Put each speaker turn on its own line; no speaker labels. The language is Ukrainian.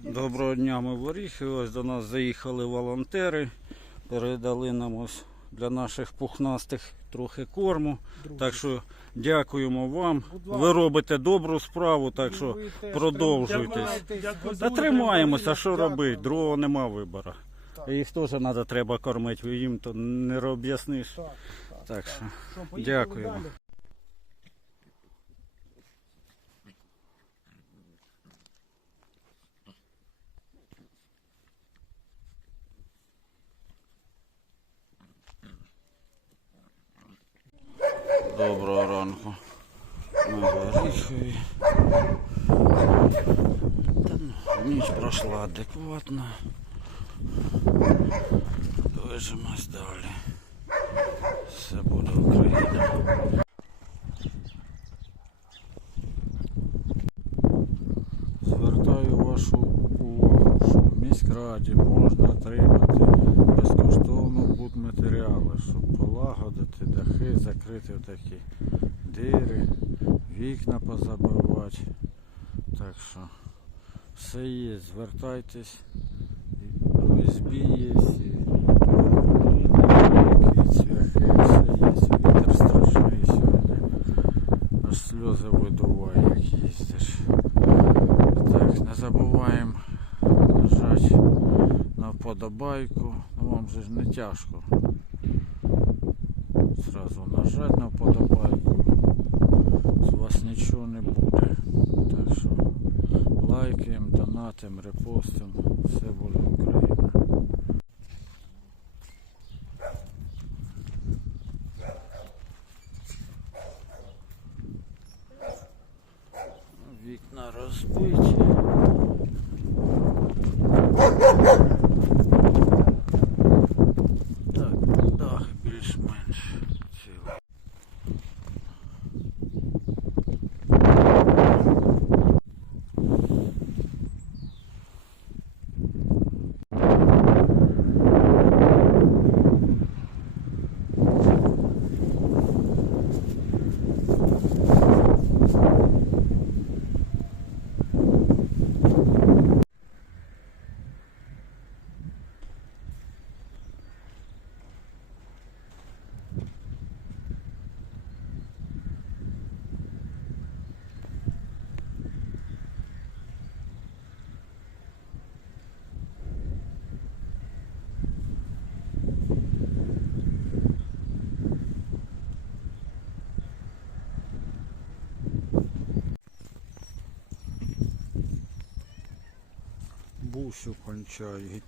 Доброго дня, ми в Оріхі. Ось до нас заїхали волонтери, передали нам ось для наших пухнастих трохи корму. Так що дякуємо вам. Ви робите добру справу, так що
Ви теж
продовжуйте.
тримайтесь,
Дякую.
годуйте
та тримаємося, що робити? Другого нема вибору. Їх теж треба треба кормити, їм то не об'ясниш.
Так, так,
Так
так.
що дякуємо. Доброго ранку. Ми в Оріхові. Та ну, ніч пройшла адекватно. Движемось далі. Все буде Україна. Звертаю вашу увагу, що в міськраді можна отримати безкоштовно будматеріали, щоб полагодити дахи, закрити такі дири, вікна позабивати. Так що все є, звертайтесь. ОСБ є, цвяхи, все є. Вітер страшний сьогодні. Аж сльози видуває, як їздиш. Так, не забуваємо нажати на вподобайку. Ну вам же ж не тяжко. Зразу нажати на вподобайку. З вас нічого не буде. Так що лайкаємо, донатимо, репостимо. Все буде Україна. Вікна розбиті. бабусю кончають.